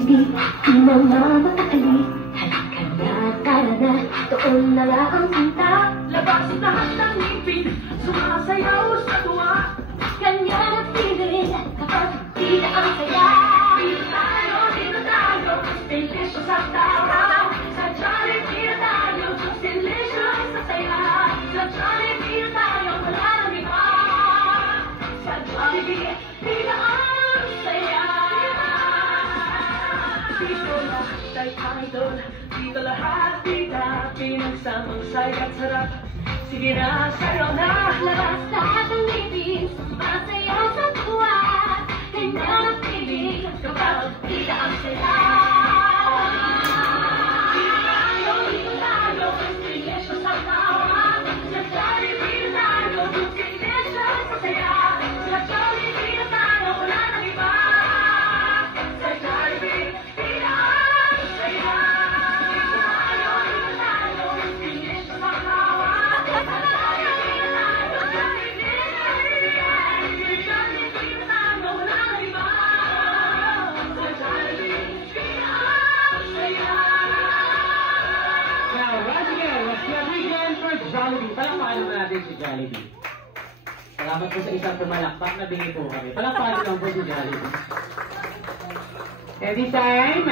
Di na mamaali, halika na, tara na, doon na lang ang sinta. Labas lahat ng ngipin, sumasayaw sa tuwa. Kanya na feeling, kapag di na ang saya. Dito tayo, delicious at taraw. Sa Jollibee na tayo, just delicious sa saya. Sa Jollibee na tayo, wala nang iba. Sa Jollibee, di na ang saya. Dito lahat ay idol, dito lahat tita, pinagsamang saya't sarap. Sige na, sayaw na. Labas lahat ng ngipin, sumasayaw sa tuwa. Kanya na feeling, kapag di na ang saya. Dito tayo, delicious at tawa. Sa Jollibee na tayo, just delicious sa saya. Sa Jollibee na tayo, wala nang iba. Sa Jollibee, di na ang saya. Dito tayo, delicious at tawa. Sa Jollibee na tayo, just delicious sa saya. Sa Jollibee na tayo, wala nang iba. Sa Jollibee, di na ang saya. Now, once again, let's get weekend for Jollibee. Palakpakan naman natin si Jollibee. Salamat po sa isang pumalakpak na bingi po kami. Palakpakan lang po si Jollibee. Every time,